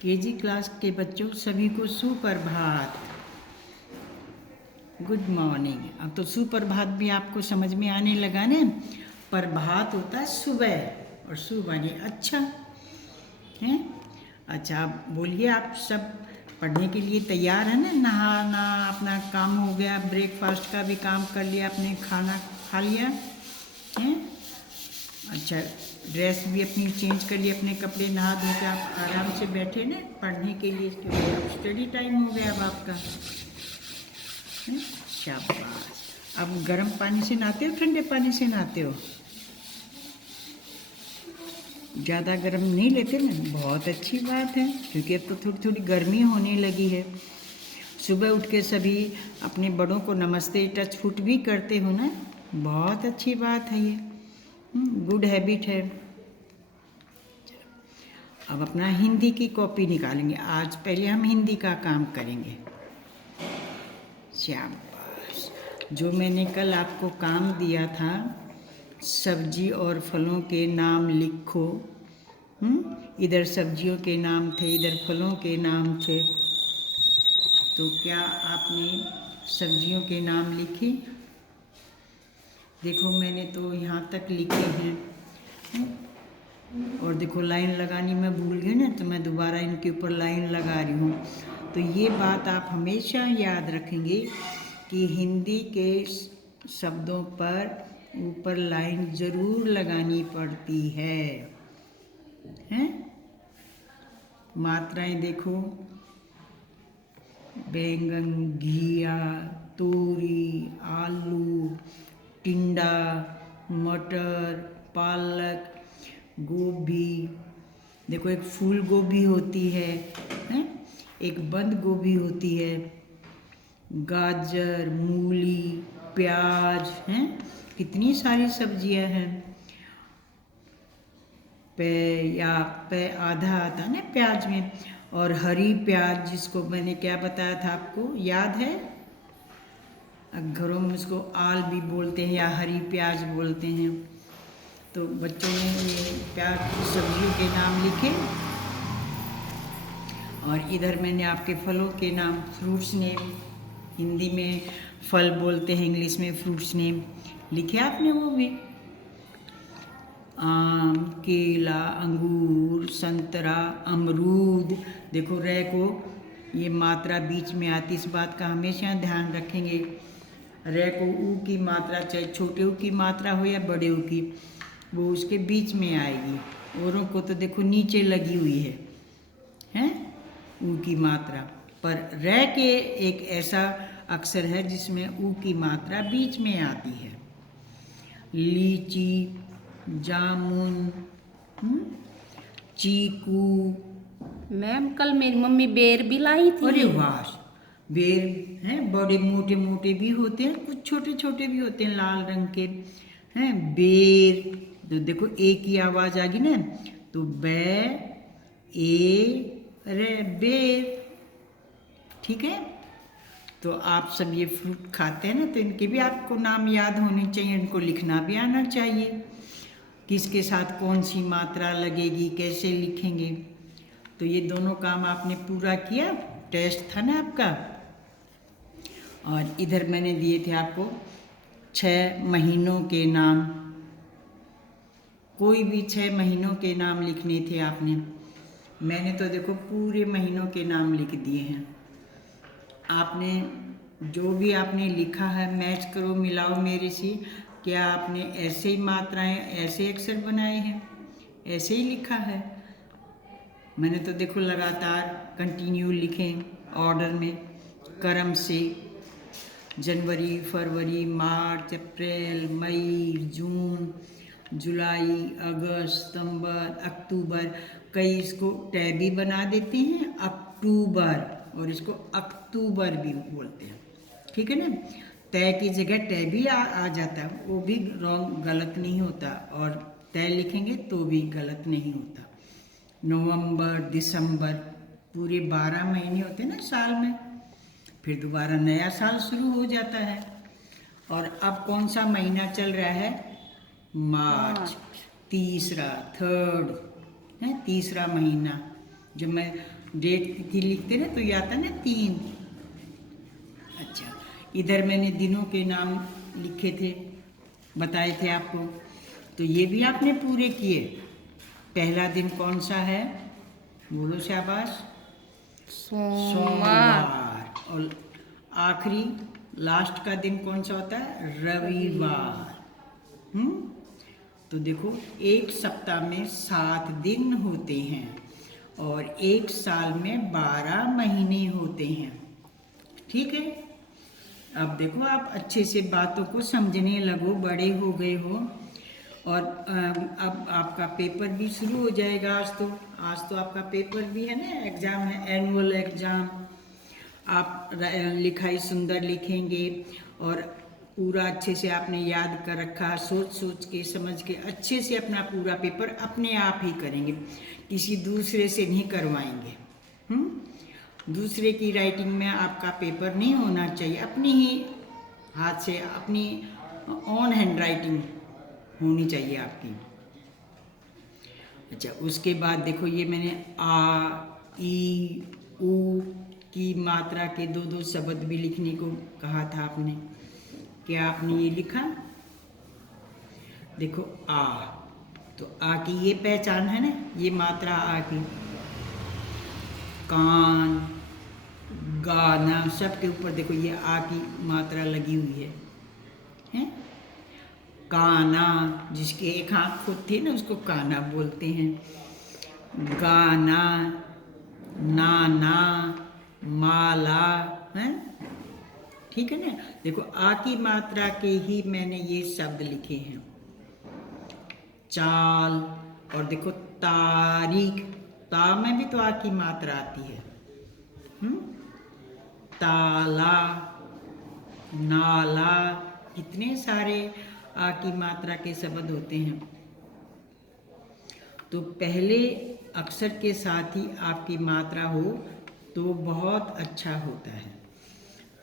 KG class के बच्चों सभी को सुप्रभात। Good morning. अब तो सुप्रभात भी आपको समझ में आने लगा ना। प्रभात होता है सुबह और सुबह ने अच्छा है। अच्छा, आप बोलिए, आप सब पढ़ने के लिए तैयार है ना? नहाना अपना काम हो गया, ब्रेकफास्ट का भी काम कर लिया, आपने खाना खा लिया है। अच्छा, ड्रेस भी अपनी चेंज कर ली, अपने कपड़े नहा धो के आप आराम से बैठे ना पढ़ने के लिए, क्योंकि अब स्टडी टाइम हो गया अब आपका है। शाबाश। अब गर्म पानी से नहाते हो ठंडे पानी से नहाते हो? ज़्यादा गर्म नहीं लेते ना, बहुत अच्छी बात है, क्योंकि अब तो थोड़ी थोड़ी गर्मी होने लगी है। सुबह उठ के सभी अपने बड़ों को नमस्ते टच फुट भी करते हो ना, बहुत अच्छी बात है ये, गुड हैबिट है। अब अपना हिंदी की कॉपी निकालेंगे। आज पहले हम हिंदी का काम करेंगे। शाबाश। जो मैंने कल आपको काम दिया था, सब्जी और फलों के नाम लिखो। इधर सब्जियों के नाम थे, इधर फलों के नाम थे। तो क्या आपने सब्जियों के नाम लिखे? देखो, मैंने तो यहाँ तक लिखे हैं। और देखो, लाइन लगानी मैं भूल गई ना, तो मैं दोबारा इनके ऊपर लाइन लगा रही हूँ। तो ये बात आप हमेशा याद रखेंगे कि हिंदी के शब्दों पर ऊपर लाइन ज़रूर लगानी पड़ती है। हैं? मात्राएं देखो, बैंगन, घिया, तोरी, आलू, टिंडा, मटर, पालक, गोभी। देखो, एक फूल गोभी होती है, एक बंद गोभी होती है, गाजर, मूली, प्याज हैं। कितनी सारी सब्जियां हैं। पे आधा आता है ना प्याज में, और हरी प्याज जिसको मैंने क्या बताया था आपको, याद है? घरों में उसको आल भी बोलते हैं या हरी प्याज बोलते हैं। तो बच्चों ने ये प्याज की सब्जियों के नाम लिखे, और इधर मैंने आपके फलों के नाम, फ्रूट्स नेम, हिंदी में फल बोलते हैं, इंग्लिश में फ्रूट्स नेम लिखे आपने, वो भी। आम, केला, अंगूर, संतरा, अमरूद। देखो, रे को ये मात्रा बीच में आती, इस बात का हमेशा ध्यान रखेंगे। रे को ऊ की मात्रा, चाहे छोटे ऊ की मात्रा हो या बड़े ऊ की, वो उसके बीच में आएगी। औरों को तो देखो नीचे लगी हुई है, हैं? ऊ की मात्रा पर रे के एक ऐसा अक्षर है जिसमें ऊ की मात्रा बीच में आती है। लीची, जामुन, चीकू। मैम, कल मेरी मम्मी बेर भी लाई थी। अरे वाह! बेर हैं, बड़े मोटे मोटे भी होते हैं, कुछ छोटे छोटे भी होते हैं लाल रंग के, हैं। बेर, तो देखो ए की आवाज आ गई ना, तो बे ए रे, बेर। ठीक है। तो आप सब ये फ्रूट खाते हैं ना, तो इनके भी आपको नाम याद होने चाहिए, इनको लिखना भी आना चाहिए, किसके साथ कौन सी मात्रा लगेगी, कैसे लिखेंगे। तो ये दोनों काम आपने पूरा किया, टेस्ट था ना आपका। और इधर मैंने दिए थे आपको 6 महीनों के नाम, कोई भी 6 महीनों के नाम लिखने थे आपने। मैंने तो देखो पूरे महीनों के नाम लिख दिए हैं। आपने जो भी आपने लिखा है, मैच करो, मिलाओ मेरे से। क्या आपने ऐसे ही मात्राएं, ऐसे अक्षर बनाए हैं, ऐसे ही लिखा है? मैंने तो देखो लगातार कंटिन्यू लिखे ऑर्डर में, क्रम से। जनवरी, फरवरी, मार्च, अप्रैल, मई, जून, जुलाई, अगस्त, सितंबर, अक्टूबर। कई इसको टैब भी बना देते हैं, अक्टूबर, और इसको अक्टूबर भी बोलते हैं। ठीक है ना? तय की जगह टै भी आ जाता है, वो भी रॉन्ग, गलत नहीं होता, और तय लिखेंगे तो भी गलत नहीं होता। नवंबर, दिसंबर, पूरे 12 महीने होते हैं ना साल में, फिर दोबारा नया साल शुरू हो जाता है। और अब कौन सा महीना चल रहा है? मार्च, तीसरा, थर्ड है, तीसरा महीना जब मैं डेट तिथि लिखते ना तो ये आता ना 3। अच्छा, इधर मैंने दिनों के नाम लिखे थे, बताए थे आपको, तो ये भी आपने पूरे किए। पहला दिन कौन सा है, बोलो शाबाश, सोमवार। सोमवार। और आखिरी लास्ट का दिन कौन सा होता है, रविवार। तो देखो, एक सप्ताह में 7 दिन होते हैं और एक साल में 12 महीने होते हैं। ठीक है, अब देखो आप अच्छे से बातों को समझने लगो, बड़े हो गए हो। और अब आपका पेपर भी शुरू हो जाएगा। आज तो आपका पेपर भी है ना, एग्ज़ाम है, एनुअल एग्ज़ाम। आप लिखाई सुंदर लिखेंगे और पूरा अच्छे से आपने याद कर रखा, सोच सोच के समझ के अच्छे से अपना पूरा पेपर अपने आप ही करेंगे, किसी दूसरे से नहीं करवाएंगे। दूसरे की राइटिंग में आपका पेपर नहीं होना चाहिए, अपनी ही हाथ से अपनी ऑन हैंड राइटिंग होनी चाहिए आपकी। अच्छा, उसके बाद देखो, ये मैंने आ, ई, ऊ की मात्रा के 2-2 शब्द भी लिखने को कहा था आपने। क्या आपने ये लिखा? देखो, आ, तो आ की ये पहचान है ना, ये मात्रा आ की। कान, गाना, सब के ऊपर देखो ये आ की मात्रा लगी हुई है, हैं? काना, जिसके एक आँख होती है ना उसको काना बोलते हैं। गाना, नाना, माला, हैं? ठीक है ना। देखो, आ की मात्रा के ही मैंने ये शब्द लिखे हैं। चाल, और देखो तारीख, ता में भी तो आ की मात्रा आती है। ताला, नाला, कितने सारे आ की मात्रा के शब्द होते हैं। तो पहले अक्षर के साथ ही आपकी मात्रा हो तो बहुत अच्छा होता है।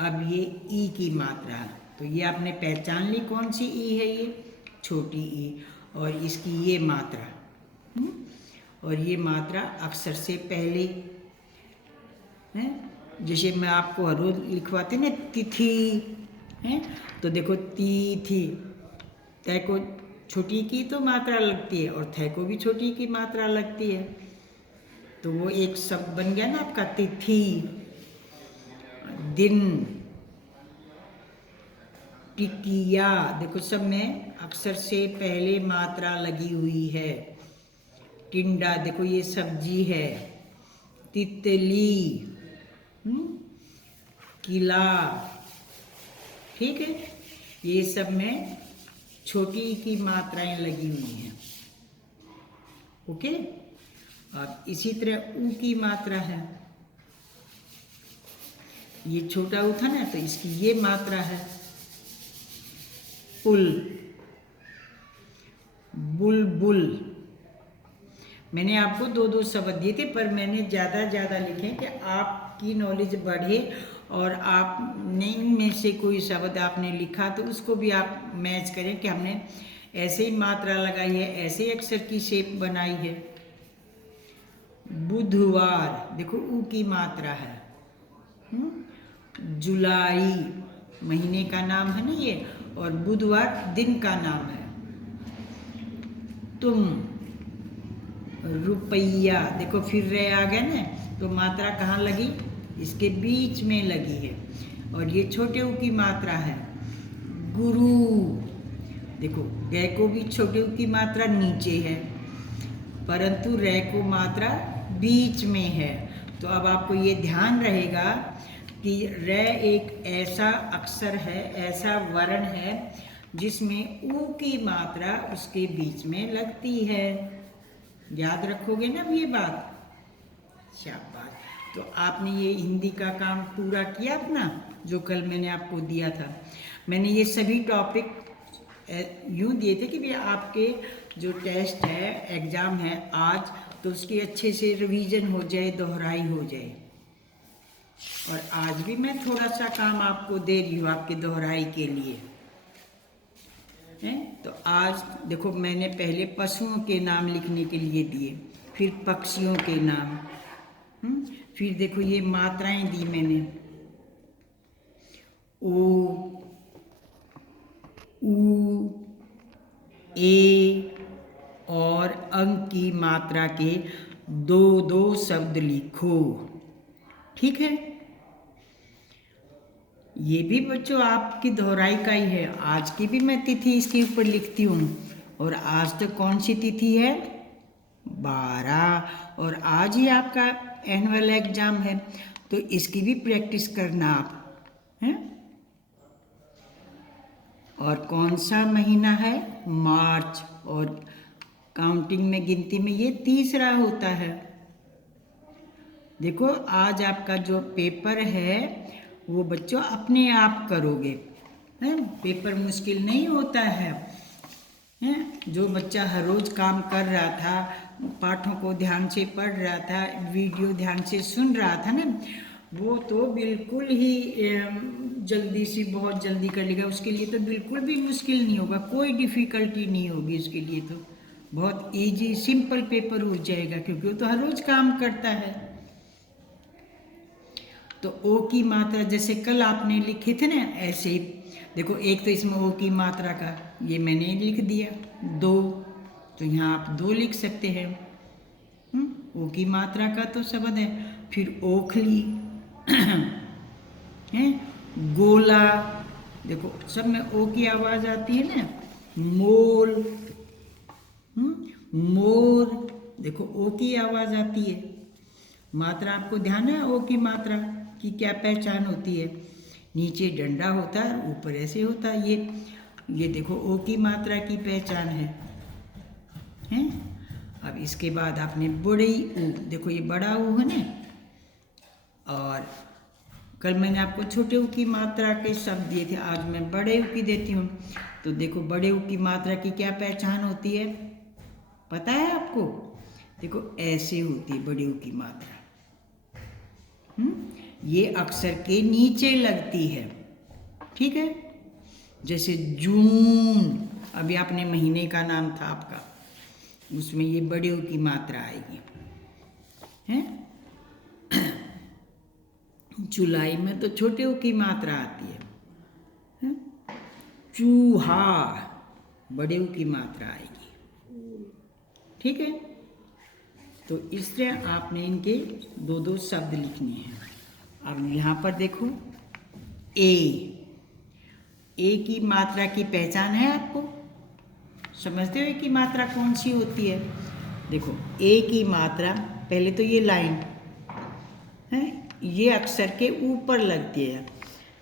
अब ये ई की मात्रा, तो ये आपने पहचान ली कौन सी ई है, ये छोटी ई, और इसकी ये मात्रा, और ये मात्रा अक्षर से पहले है। जैसे मैं आपको हर रोज लिखवाते ना तिथि, है, तो देखो तिथि, तय को छोटी की तो मात्रा लगती है और थे को भी छोटी की मात्रा लगती है, तो वो एक शब्द बन गया ना आपका तिथि। दिन, टिकिया, देखो सब में अक्षर से पहले मात्रा लगी हुई है। टिंडा, देखो ये सब्जी है। तितली, किला, ठीक है, ये सब में छोटी की मात्राएं लगी हुई हैं। ओके, अब इसी तरह ऊ की मात्रा है, ये छोटा ऊ था ना, तो इसकी ये मात्रा है। पुल, बुलबुल, मैंने आपको 2-2 शब्द दिए थे, पर मैंने ज़्यादा लिखे कि आपकी नॉलेज बढ़े और आप में से कोई शब्द आपने लिखा तो उसको भी आप मैच करें कि हमने ऐसे ही मात्रा लगाई है, ऐसे ही अक्षर की शेप बनाई है। बुधवार, देखो ऊ की मात्रा है। जुलाई, महीने का नाम है ना ये, और बुधवार दिन का नाम है। तुम, रुपया, देखो फिर रे आ गया ना, तो मात्रा कहाँ लगी, इसके बीच में लगी है, और ये छोटे ऊ की मात्रा है। गुरु, देखो गे को भी छोटे ऊ की मात्रा नीचे है, परंतु रे को मात्रा बीच में है। तो अब आपको ये ध्यान रहेगा कि रे एक ऐसा अक्षर है, ऐसा वर्ण है जिसमें ऊ की मात्रा उसके बीच में लगती है। याद रखोगे ना ये बात? शाबाश। तो आपने ये हिंदी का काम पूरा किया अपना, जो कल मैंने आपको दिया था। मैंने ये सभी टॉपिक यूँ दिए थे कि भाई आपके जो टेस्ट है, एग्ज़ाम है आज, तो उसकी अच्छे से रिवीजन हो जाए, दोहराई हो जाए। और आज भी मैं थोड़ा सा काम आपको दे रही हूँ आपके दोहराई के लिए, हैं? तो आज देखो मैंने पहले पशुओं के नाम लिखने के लिए दिए, फिर पक्षियों के नाम, फिर देखो ये मात्राएं दी मैंने, ओ, ऊ, ए और अंक की मात्रा के दो दो शब्द लिखो। ठीक है, ये भी बच्चों आपकी दोहराई का ही है। आज की भी मैं तिथि इसके ऊपर लिखती हूँ, और आज तो कौन सी तिथि है? 12, और आज ही आपका एनुअल एग्जाम है, तो इसकी भी प्रैक्टिस करना आप, हैं? और कौन सा महीना है? मार्च, और काउंटिंग में, गिनती में ये तीसरा होता है। देखो आज आपका जो पेपर है वो बच्चों अपने आप करोगे, हैं? पेपर मुश्किल नहीं होता है, हैं? जो बच्चा हर रोज़ काम कर रहा था, पाठों को ध्यान से पढ़ रहा था, वीडियो ध्यान से सुन रहा था ना, वो तो बिल्कुल ही जल्दी से बहुत जल्दी कर लेगा। उसके लिए तो बिल्कुल भी मुश्किल नहीं होगा, कोई डिफ़िकल्टी नहीं होगी उसके लिए, तो बहुत इजी सिंपल पेपर हो जाएगा, क्योंकि वो तो हर रोज़ काम करता है। तो ओ की मात्रा जैसे कल आपने लिखे थे ना, ऐसे ही देखो, एक तो इसमें ओ की मात्रा का ये मैंने लिख दिया 2, तो यहाँ आप 2 लिख सकते हैं। ओ की मात्रा का तो शब्द है। फिर ओखली है, गोला, देखो सब में ओ की आवाज आती है ना। मोल, मोर, देखो ओ की आवाज आती है। मात्रा आपको ध्यान है ओ की मात्रा की क्या पहचान होती है? नीचे डंडा होता है, ऊपर ऐसे होता है। ये देखो ओ की मात्रा की पहचान है, हैं? अब इसके बाद आपने बड़े ऊ, देखो ये बड़ा ऊ है ना, और कल मैंने आपको छोटे ऊ की मात्रा के शब्द दिए थे, आज मैं बड़े ऊ की देती हूँ। तो देखो बड़े ऊ की मात्रा की क्या पहचान होती है, पता है आपको? देखो ऐसे होती है बड़े ऊ की मात्रा, ये अक्षर के नीचे लगती है। ठीक है, जैसे जून, अभी आपने महीने का नाम था आपका, उसमें ये बड़े ऊ की मात्रा आएगी, हैं? जुलाई में तो छोटे ऊ की मात्रा आती है, हैं? चूहा, बड़े ऊ की मात्रा आएगी। ठीक है, तो इस तरह आपने इनके 2-2 शब्द लिखने हैं। अब यहाँ पर देखो ए की मात्रा की पहचान है आपको? समझते हो ए की मात्रा कौन सी होती है? देखो ए की मात्रा, पहले तो ये लाइन है, ये अक्षर के ऊपर लगती है।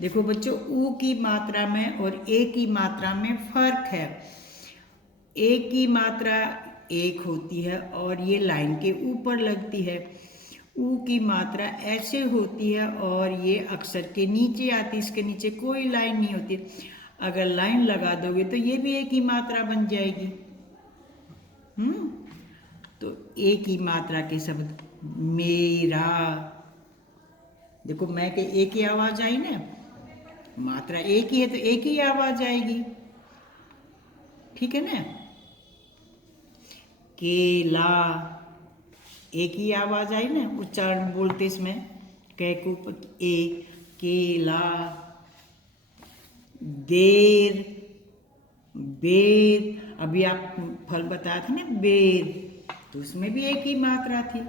देखो बच्चों, ऊ की मात्रा में और ए की मात्रा में फर्क है। ए की मात्रा एक होती है और ये लाइन के ऊपर लगती है। ऊ की मात्रा ऐसे होती है और ये अक्षर के नीचे आती है, इसके नीचे कोई लाइन नहीं होती। अगर लाइन लगा दोगे तो ये भी एक ही मात्रा बन जाएगी। तो एक ही मात्रा के शब्द मेरा, देखो मैं के एक ही आवाज आई ना, मात्रा एक ही है तो एक ही आवाज आएगी। ठीक है ना। केला, एक ही आवाज आई ना, उच्चारण बोलते इसमें कै को ए, केला। देर, बेर, अभी आप फल बताए थे ना बेर, तो उसमें भी एक ही मात्रा थी।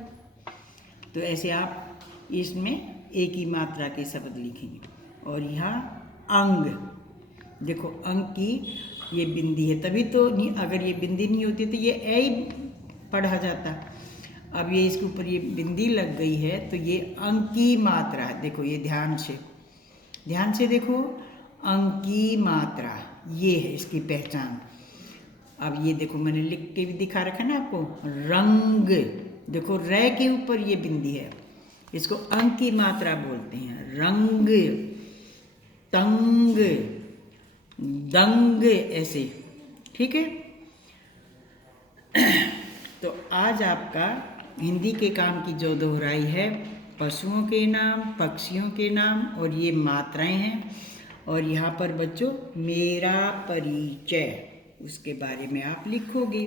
तो ऐसे आप इसमें एक ही मात्रा के शब्द लिखेंगे। और यहाँ अंग, देखो अंग की ये बिंदी है, तभी तो नहीं, अगर ये बिंदी नहीं होती तो ये ए ही पढ़ा जाता। अब ये इसके ऊपर ये बिंदी लग गई है तो ये अंग की मात्रा है। देखो ये ध्यान से देखो, अंग की मात्रा ये है इसकी पहचान। अब ये देखो मैंने लिख के भी दिखा रखा है ना आपको, रंग, देखो रै के ऊपर ये बिंदी है, इसको अंग की मात्रा बोलते हैं। रंग, तंग, दंग, ऐसे। ठीक है। तो आज आपका हिंदी के काम की जो दोहराई है, पशुओं के नाम, पक्षियों के नाम और ये मात्राएं हैं। और यहाँ पर बच्चों मेरा परिचय, उसके बारे में आप लिखोगे।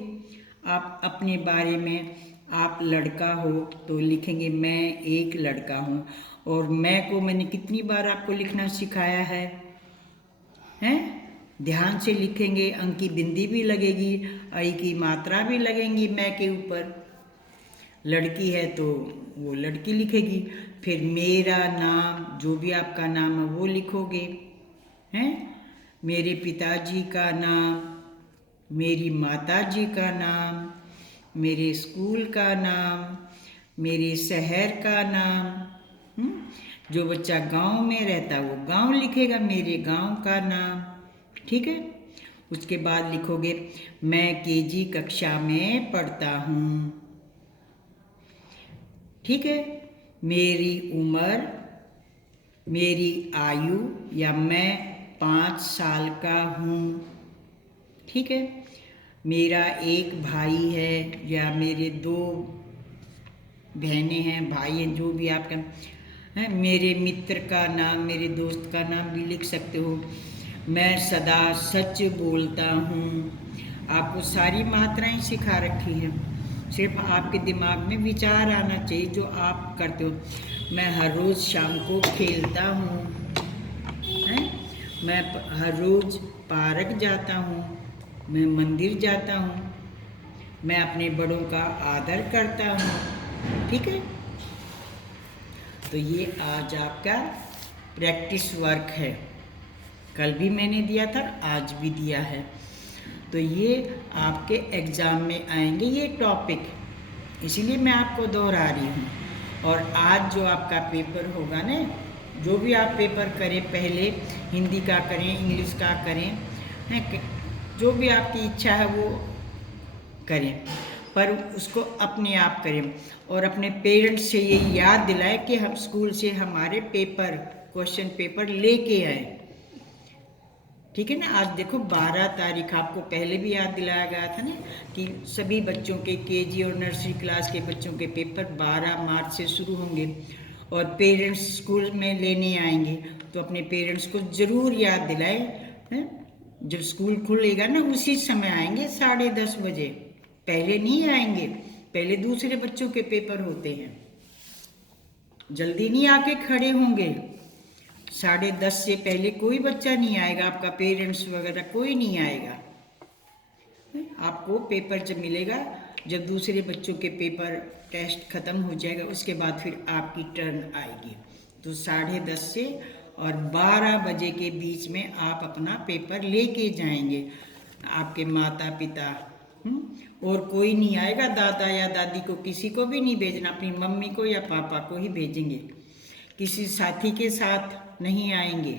आप अपने बारे में आप लड़का हो तो लिखेंगे मैं एक लड़का हूँ। और मैं को मैंने कितनी बार आपको लिखना सिखाया है, हैं? ध्यान से लिखेंगे, अंक की बिंदी भी लगेगी, आई की मात्रा भी लगेंगी मैं के ऊपर। लड़की है तो वो लड़की लिखेगी। फिर मेरा नाम, जो भी आपका नाम है वो लिखोगे, हैं? मेरे पिताजी का नाम, मेरी माताजी का नाम, मेरे स्कूल का नाम, मेरे शहर का नाम। जो बच्चा गांव में रहता है वो गांव लिखेगा, मेरे गांव का नाम। ठीक है। उसके बाद लिखोगे मैं केजी कक्षा में पढ़ता हूँ। ठीक है। मेरी उम्र, मेरी आयु, या मैं 5 साल का हूँ। ठीक है। मेरा एक भाई है या मेरे 2 बहनें हैं, भाई हैं, जो भी आपका है। मेरे मित्र का नाम, मेरे दोस्त का नाम भी लिख सकते हो। मैं सदा सच बोलता हूँ। आपको सारी मात्राएं सिखा रखी हैं, सिर्फ आपके दिमाग में विचार आना चाहिए जो आप करते हो। मैं हर रोज़ शाम को खेलता हूँ, हैं? मैं हर रोज़ पार्क जाता हूँ, मैं मंदिर जाता हूँ, मैं अपने बड़ों का आदर करता हूँ। ठीक है। तो ये आज आपका प्रैक्टिस वर्क है। कल भी मैंने दिया था, आज भी दिया है। तो ये आपके एग्ज़ाम में आएंगे ये टॉपिक, इसीलिए मैं आपको दोहरा रही हूँ। और आज जो आपका पेपर होगा ना, जो भी आप पेपर करें, पहले हिंदी का करें, इंग्लिश का करें, जो भी आपकी इच्छा है वो करें, पर उसको अपने आप करें। और अपने पेरेंट्स से ये याद दिलाएं कि हम स्कूल से हमारे पेपर, क्वेश्चन पेपर लेके आए। ठीक है ना। आज देखो 12 तारीख, आपको पहले भी याद दिलाया गया था ना कि सभी बच्चों के केजी और नर्सरी क्लास के बच्चों के पेपर 12 मार्च से शुरू होंगे और पेरेंट्स स्कूल में लेने आएंगे। तो अपने पेरेंट्स को ज़रूर याद दिलाएं, हैं? जब स्कूल खुलेगा ना उसी समय आएंगे, 10:30 बजे, पहले नहीं आएंगे। पहले दूसरे बच्चों के पेपर होते हैं, जल्दी नहीं आके खड़े होंगे। 10:30 से पहले कोई बच्चा नहीं आएगा, आपका पेरेंट्स वगैरह कोई नहीं आएगा। आपको पेपर जब मिलेगा, जब दूसरे बच्चों के पेपर टेस्ट ख़त्म हो जाएगा, उसके बाद फिर आपकी टर्न आएगी। तो 10:30 से और 12 बजे के बीच में आप अपना पेपर लेके जाएंगे। आपके माता पिता और कोई नहीं आएगा, दादा या दादी को किसी को भी नहीं भेजना, अपनी मम्मी को या पापा को ही भेजेंगे, किसी साथी के साथ नहीं आएंगे।